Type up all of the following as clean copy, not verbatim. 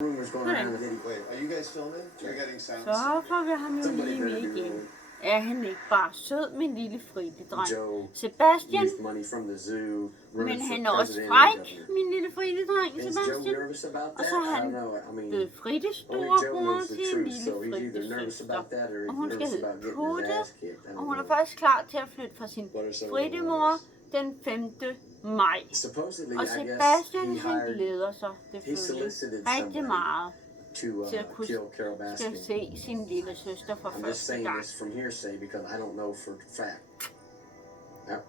Rumors going around that he... Wait, are you guys filming? You're getting sounds. Så får vi ham jo Somebody lige med better do igen. wrong. Er han ikke bare sød, min lille fritte-dreng? Joe Sebastian, used money from the zoo, running men for han er også president fræk, and governor. min lille fritte-dreng, Is Joe Sebastian. nervous about Og that? så er I han don't know. I mean, blevet Frittes only Joe storebror knows the til en truth, lille so he's either nervous frittesøster. about that or Og he's hun skal nervous hedde about getting his Putte, ass kicked. I og don't hun er know. faktisk klar til at flytte fra sin What are some of the frittemor den 5. maj. Supposedly, Og I guess Sebastian, he han hired glæder sig he selvfølgelig solicited rigtig somebody meget to til at kunne kill Carol skal Baskin. se sin lille søster for I'm just første saying gang. this from hearsay because I don't know for fact.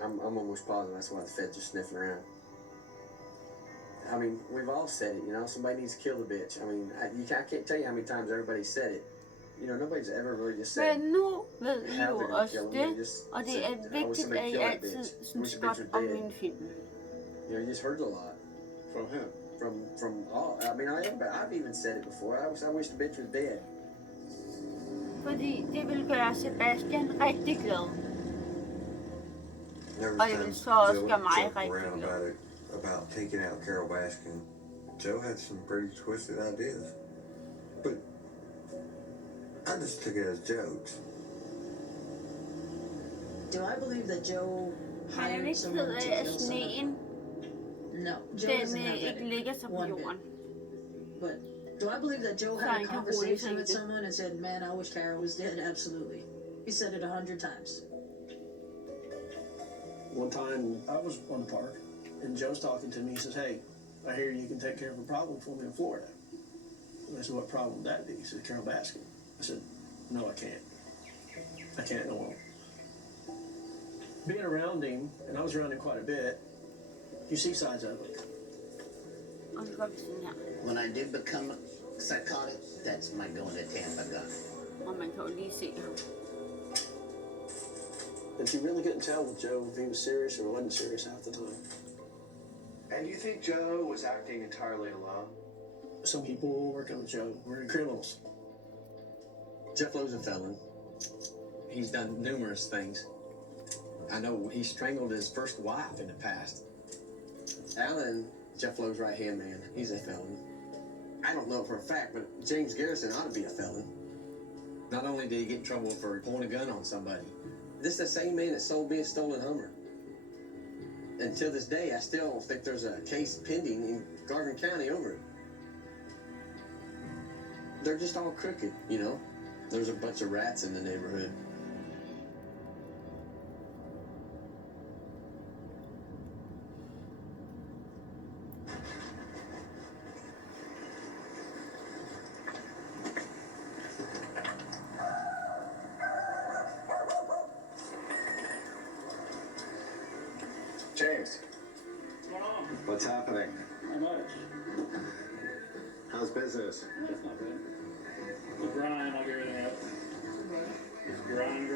I'm almost positive that's why the feds are sniffing around. I mean, we've all said it, you know, somebody needs to kill the bitch. I mean, I can't tell you how many times everybody said it. You know, nobody's ever really just said, Men nu ved I how jo they're gonna også kill them. det, They just og det said, er "I wish vigtigt, somebody at I killed that altid bitch. synes Wish the bitch godt was om dead." mine film. You know, you just heard a lot From him. from all. I mean, I've even said it before. I wish the bitch was dead. Fordi det vil gøre Sebastian rigtig glad. Every Og jeg time vil så også Joe gøre mig joked rigtig around glad. about taking out Carol Baskin, Joe had some pretty twisted ideas. But I just took it as jokes. Do I believe that Joe Han er hired lidt someone ked to af, at kill someone? sneen No, Joe den doesn't have ikke that. ligger sig på one bit. jorden. But do I believe that Joe Så had han a kan roligt conversation with tænke. someone and said, "Man, I wish Carol was dead"? Absolutely. He said it 100 times. One time I was on the park and Joe's talking to me. He says, "Hey, I hear you can take care of a problem for me in Florida." And I said, "What problem would that be?" He said, "Carol Baskin." I said, "No, I can't. I can't no more." Being around him, and I was around him quite a bit, you see sides of it. Og så går vi sådan her. When I did become psychotic, that's my going to Tampa gun. Og man kan jo lige se ham. And you really couldn't tell with Joe if he was serious or wasn't serious half the time. And you think Joe was acting entirely alone? Some people working with Joe were criminals. Jeff Lowe's a felon. He's done numerous things. I know he strangled his first wife in the past. Alan, Jeff Lowe's right-hand man, he's a felon. I don't know for a fact, but James Garrison ought to be a felon. Not only did he get in trouble for pulling a gun on somebody, this is the same man that sold me a stolen Hummer. Until this day, I still don't think there's a case pending in Garvin County over it. They're just all crooked, you know? There's a bunch of rats in the neighborhood. James, What's going on? what's happening? Not much. How's business? That's not bad. The grind like everything else. Grind.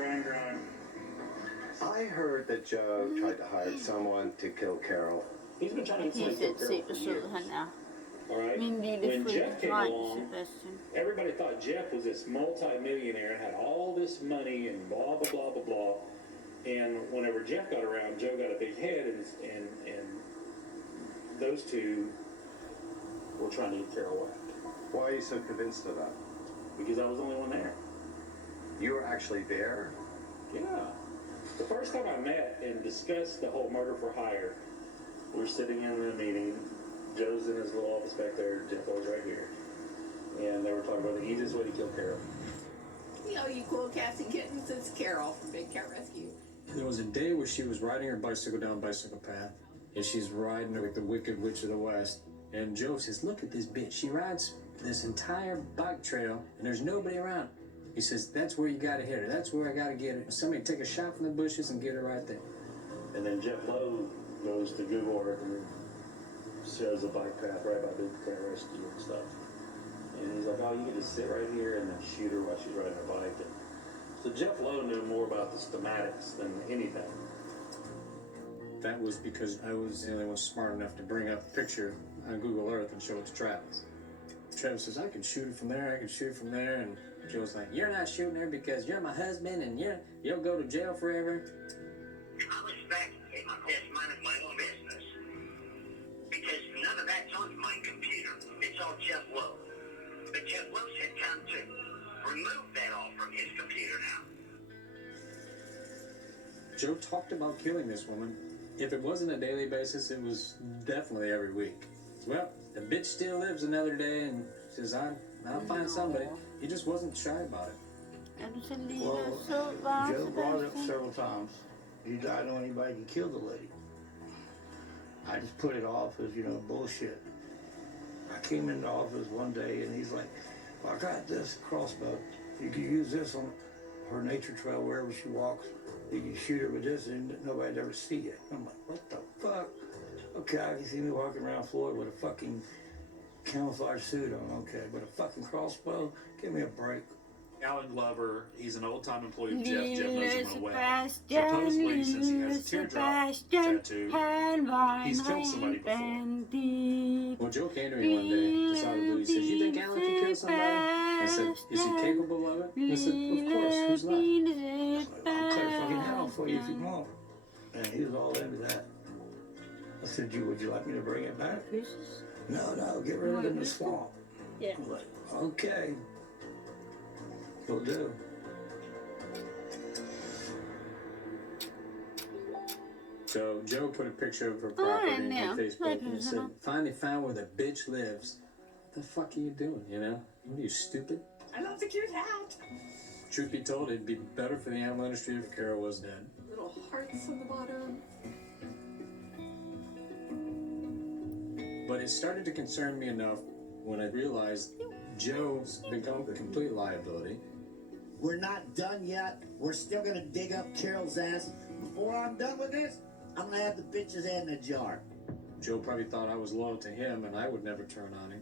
I heard that Joe tried to hire someone to kill Carol. He's been trying to Kan I kill selv se, Carol hvor for sød years. han er. All right. Min lille When Jeff came fritte-dreng, along, Sebastian. everybody thought Jeff was this multi-millionaire and had all this money and blah blah blah blah blah. And whenever Jeff got around, Joe got a big head, and those two were trying to get Carol away Why are you so convinced of that? because I was the only one there. You were actually there? Yeah. The first time I met and discussed the whole murder for hire, we were sitting in the meeting. Joe's in his little office back there. Jeff was right here. And they were talking about the easiest way to kill Carol. You know, you cool cats and kittens, it's Carol from Big Cat Rescue. There was a day where she was riding her bicycle down Bicycle Path, and she's riding like the Wicked Witch of the West. And Joe says, "Look at this bitch. She rides this entire bike trail, and there's nobody around." He says, "That's where you gotta hit her. That's where I gotta get her. Somebody take a shot from the bushes and get her right there." And then Jeff Lowe goes to Google Earth and shows a bike path right by Big Cat Rescue and stuff. And he's like, "Oh, you can just sit right here and then shoot her while she's riding her bike." And so Jeff Lowe knew more about the schematics than anything. That was because I was the only one smart enough to bring up a picture on Google Earth and show it to Travis. Travis says, "I can shoot it from there, I can shoot it from there," and Joe's like, "You're not shooting her because you're my husband and you'll go to jail forever." I respect this minding my own business because none of that's on my computer. It's all Jeff Lowe. that Jeff Lowe said time to remove that all from his computer now. Joe talked about killing this woman. If it wasn't a daily basis, it was definitely every week. Well, the bitch still lives another day and says, I'll find somebody. He just wasn't shy about it. Well, Joe brought it up several times. I don't know anybody can kill the lady. I just put it off as, bullshit. I came into the office one day and he's like, well, I got this crossbow. You can use this on her nature trail wherever she walks. You can shoot her with this and nobody'd ever see it. I'm like, what the fuck? Okay, I can see me walking around Florida with a fucking camouflage suit on, okay, but a fucking crossbow? Give me a break. Alan Glover, he's an old-time employee of Jeff. Jeff knows him real well. Supposedly, since he has a teardrop tattoo, he's killed somebody before. Well, Joe came to me one day, just out of the blue. He said, you think Alan can kill somebody? I said, is he capable of it? He said, of course, who's not? I'll cut a fucking head off for you if you want. And he was all into that. I said, would you like me to bring it back? No, get rid of it in the swamp. Yeah. I'm like, okay. Will do. So Joe put a picture of her property on Facebook and he said, finally found where the bitch lives. What the fuck are you doing, What are you, stupid? I love the cute hat. Truth be told, it'd be better for the animal industry if Carol was dead. Little hearts on the bottom. But it started to concern me enough when I realized Joe's become a complete liability. We're not done yet. We're still gonna dig up Carol's ass. Before I'm done with this, I'm gonna have the bitch's head in a jar. Joe probably thought I was loyal to him and I would never turn on him.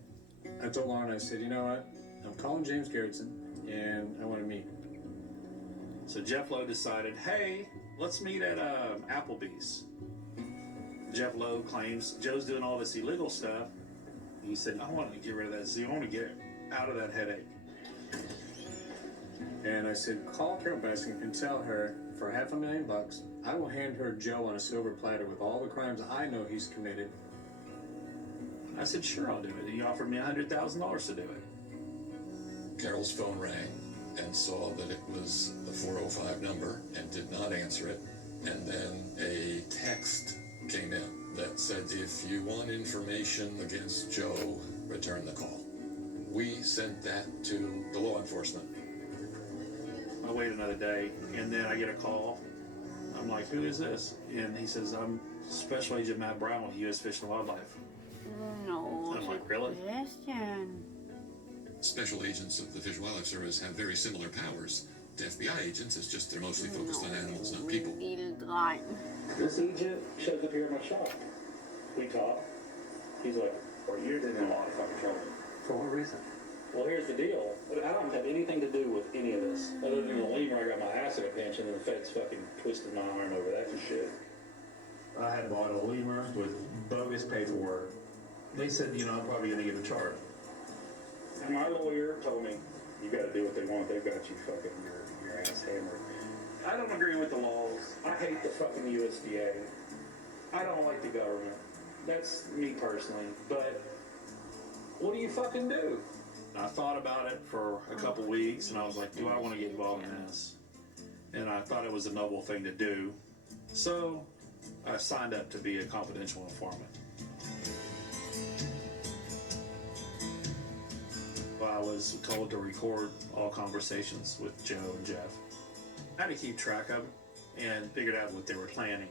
I told Lauren, I said, you know what? I'm calling James Garrettson and I want to meet him. So Jeff Lowe decided, hey, let's meet at Applebee's. Jeff Lowe claims Joe's doing all this illegal stuff. He said, I want to get rid of that zoo. I want to get out of that headache. And I said, call Carol Baskin and tell her for $500,000, I will hand her Joe on a silver platter with all the crimes I know he's committed. I said, sure, I'll do it. He offered me $100,000 to do it. Carol's phone rang and saw that it was the 405 number and did not answer it. And then a text came in that said, if you want information against Joe, return the call. We sent that to the law enforcement. I wait another day, and then I get a call. I'm like, who is this? And he says, I'm Special Agent Matt Brown with U.S. Fish and Wildlife. No, I'm like, really? Sebastian. Special agents of the Fish and Wildlife Service have very similar powers to FBI agents. It's just they're mostly focused on animals, not people. This agent shows up here at my shop. We talk. He's like, well, you're in a lot of fucking trouble. For what reason? Well, here's the deal. I don't have anything to do with any of this. Other than the lemur, I got my ass in a pinch and the feds fucking twisted my arm over that for shit. I had bought a lemur with bogus paperwork. They said, I'm probably going to get a charge. And my lawyer told me, you got to do what they want. They've got you fucking your ass hammered. I don't agree with the laws. I hate the fucking USDA. I don't like the government. That's me personally. But what do you fucking do? I thought about it for a couple weeks, and I was like, do I want to get involved in this? And I thought it was a noble thing to do. So I signed up to be a confidential informant. I was told to record all conversations with Joe and Jeff. I had to keep track of it and figured out what they were planning.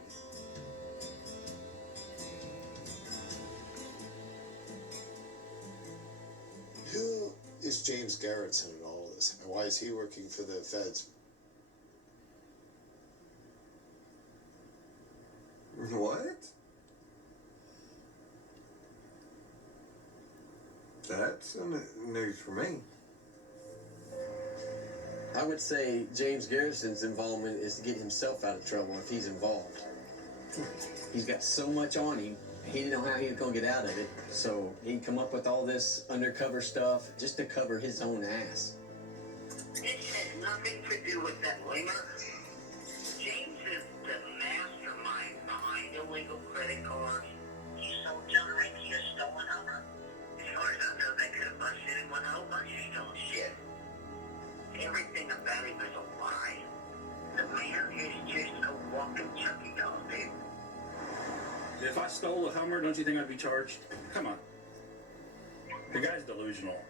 Who is James Garrettson in all of this? And why is he working for the feds? What? That's news for me. I would say James Garrison's involvement is to get himself out of trouble if he's involved. He's got so much on him, he didn't know how he was going to get out of it. So he'd come up with all this undercover stuff just to cover his own ass. This has nothing to do with that lemur. James is the mastermind behind illegal credit cards. He sold John Ricky a stolen Hummer. As far as I know, they could have busted him with a whole bunch of stone shit. Everything about him is a lie. The man is just a walking Chucky doll, dude. If I stole a Hummer, don't you think I'd be charged? Come on. The guy's delusional.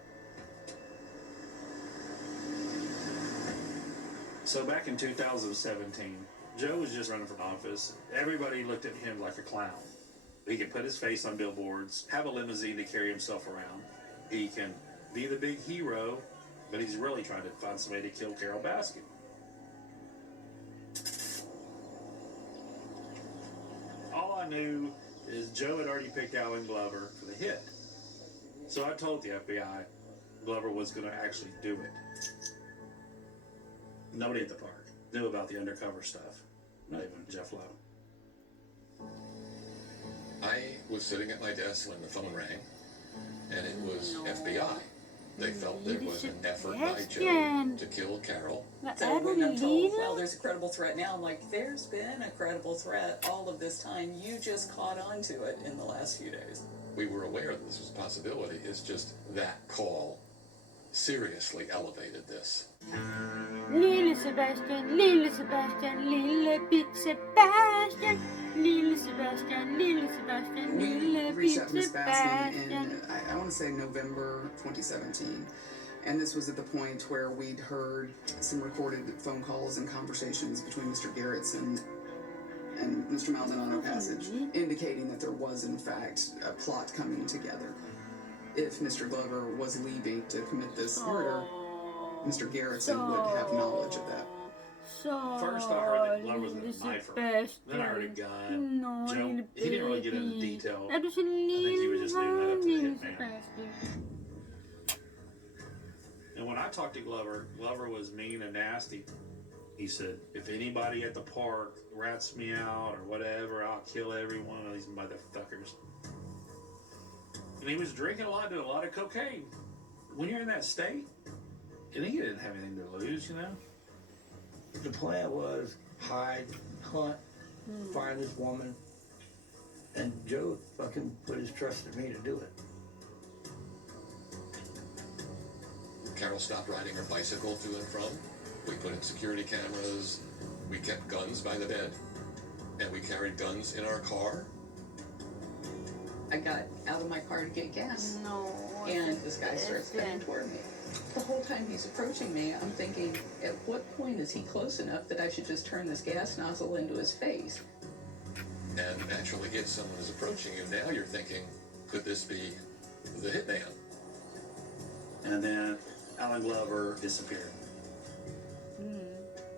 So back in 2017, Joe was just running for office. Everybody looked at him like a clown. He can put his face on billboards, have a limousine to carry himself around. He can be the big hero, but he's really trying to find somebody to kill Carol Baskin. All I knew is Joe had already picked Alan Glover for the hit. So I told the FBI Glover was going to actually do it. Nobody at the park knew about the undercover stuff, not even Jeff Lowe. I was sitting at my desk when the phone rang, and it was FBI. They felt there was an effort by Joe to kill Carol. So when I'm told, well, there's a credible threat now, I'm like, there's been a credible threat all of this time. You just caught on to it in the last few days. We were aware that this was a possibility. It's just that call seriously elevated this. Lille Sebastian, Lille Sebastian, Lille bit Sebastian, Lille Sebastian, Lille Sebastian, Lille reached bit out to Miss Baskin in, Sebastian. I want to say November 2017. And this was at the point where we'd heard some recorded phone calls and conversations between Mr. Garrettson and Mr. Maldonado Passage, indicating that there was, in fact, a plot coming together. If Mr. Glover was leaving to commit this murder, Mr. Garrettson would have knowledge of that. First I heard that Glover was a knifer. Then I heard a gun. Joe, he didn't really get into detail. I think he was just leaving that up to the hitman. And when I talked to Glover, Glover was mean and nasty. He said, if anybody at the park rats me out or whatever, I'll kill every one of these motherfuckers. And he was drinking a lot, doing a lot of cocaine. When you're in that state, and he didn't have anything to lose, you know? The plan was hide, hunt, find this woman, and Joe fucking put his trust in me to do it. Carol stopped riding her bicycle to and from. We put in security cameras. We kept guns by the bed. And we carried guns in our car. I got out of my car to get gas. No. And this guy starts coming toward me. The whole time he's approaching me, I'm thinking, at what point is he close enough that I should just turn this gas nozzle into his face? And naturally, if someone is approaching you, now you're thinking, could this be the hitman? And then Alan Glover disappeared.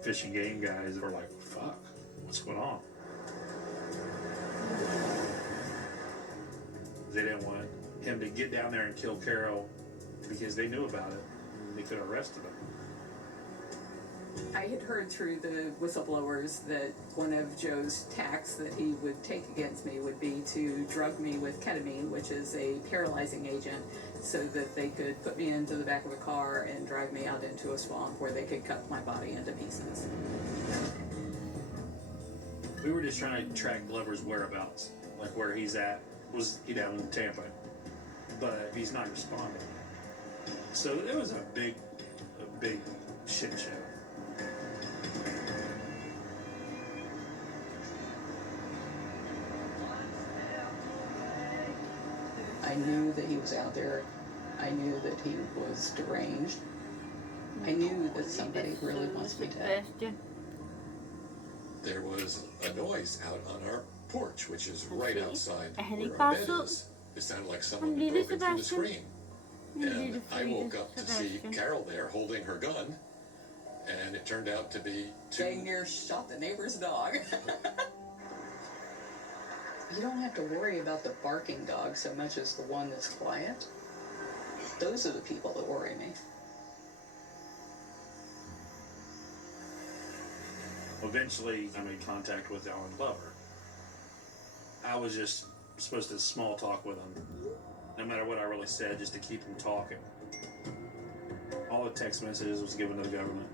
Fish and game guys were like, fuck, what's going on? They didn't want him to get down there and kill Carol because they knew about it. They could have arrested him. I had heard through the whistleblowers that one of Joe's tacks that he would take against me would be to drug me with ketamine, which is a paralyzing agent, so that they could put me into the back of a car and drive me out into a swamp where they could cut my body into pieces. We were just trying to track Glover's whereabouts, like where he's at. Was he down in Tampa? But he's not responding. So it was a big shit show. I knew that he was out there. I knew that he was deranged. I knew that somebody really wants me dead. There was a noise out on our porch, which is right outside where our bed is. It sounded like someone had broken through the screen. And I woke up to see Carol there holding her gun, and it turned out to be Dang near shot the neighbor's dog. You don't have to worry about the barking dog so much as the one that's quiet. Those are the people that worry me. Eventually, I made contact with Alan Glover. I was just supposed to small talk with him, no matter what I really said, just to keep him talking. All the text messages was given to the government.